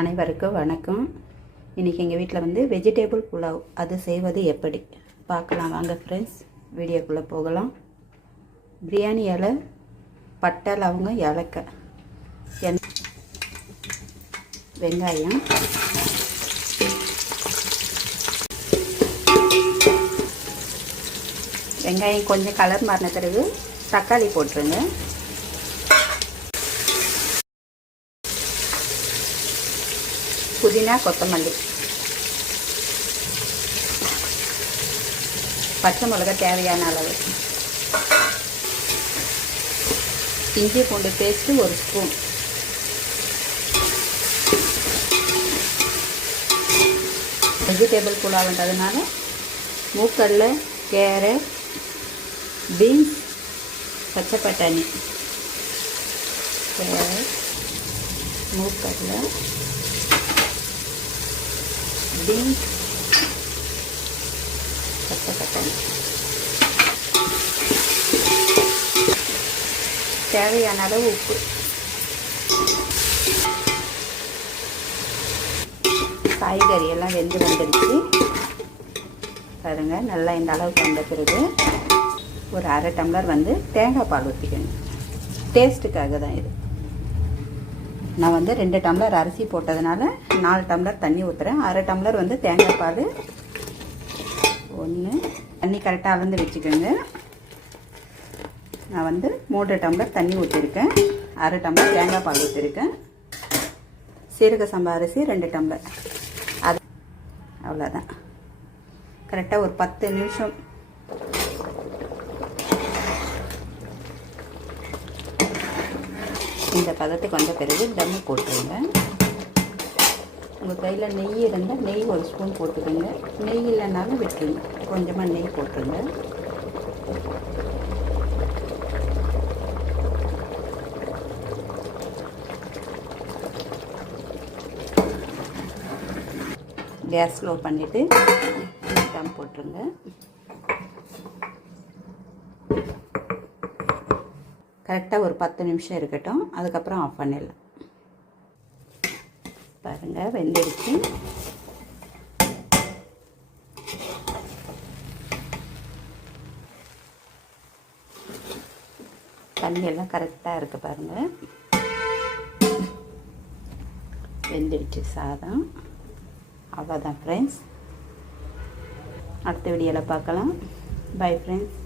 அனைவருக்கும் வணக்கம். இன்றைக்கி எங்கள் வீட்டில் வந்து வெஜிடேபிள் புலாவ் அது செய்வது எப்படி பார்க்கலாம் வாங்க ஃப்ரெண்ட்ஸ். வீடியோக்குள்ளே போகலாம். பிரியாணி இலை, பட்டை, லவங்கம், ஏலக்காய், வெங்காயம், வெங்காயம் கொஞ்சம் கலர் மாறின பிறகு தக்காளி போட்டுருங்க. புதினா, கொத்தமல்லி, பச்சை மிளகாய் தேவையான அளவு, இஞ்சி பூண்டு பேஸ்ட்டு 1 ஸ்பூன், வெஜிடேபிள் புலாவ்ன்றதுனால மூக்கடலை, கேரட், பீன்ஸ், பச்சை பட்டாணி, கேரட், மூக்கடலை, பீன்ஸ், பச்சை பட்டாணி, தேவையான அளவு உப்பு, காய்கறி எல்லாம் வெந்து வந்துடுச்சு பாருங்கள். நல்லா இந்த அளவுக்கு வந்த பிறகு ஒரு அரை டம்ளர் வந்து தேங்காய் பால் ஊற்றிக்கணும். டேஸ்ட்டுக்காக தான் இது. நான் வந்து 2 டம்ளர் அரிசி போட்டதுனால 4 டம்ளர் தண்ணி ஊற்றுறேன். அரை டம்ளர் வந்து தேங்காய் பால். 1 தண்ணி கரெக்டாக அளந்து வச்சுக்கோங்க. நான் வந்து 3 டம்ளர் தண்ணி ஊற்றிருக்கேன். அரை டம்ளர் தேங்காய் பால் ஊற்றிருக்கேன். சீரக சம்பா அரிசி 2 டம்ளர். அது அவ்வளோதான். கரெக்டாக ஒரு 10 நிமிஷம் இந்த பதத்துக்கு வந்த பிறகு தம்மு போட்டுருங்க. உங்கள் கையில் நெய் இருந்தால் நெய் 1 ஸ்பூன் போட்டுக்கோங்க. நெய் இல்லைனாலும் விட்டுருங்க. கொஞ்சமாக நெய் போட்டுருங்க. கேஸ் ஸ்லோ பண்ணிவிட்டு தம் போட்டுருங்க. கரெக்டாக ஒரு 10 நிமிஷம் இருக்கட்டும். அதுக்கப்புறம் ஆஃப் பண்ணிடலாம். பாருங்கள், வெந்துடுச்சு. தண்ணியெல்லாம் கரெக்டாக இருக்குது பாருங்கள். வெந்துடுச்சு சாதம். அவ்வளோதான் ஃப்ரெண்ட்ஸ். அடுத்த வீடியோவில் பார்க்கலாம். Bye friends.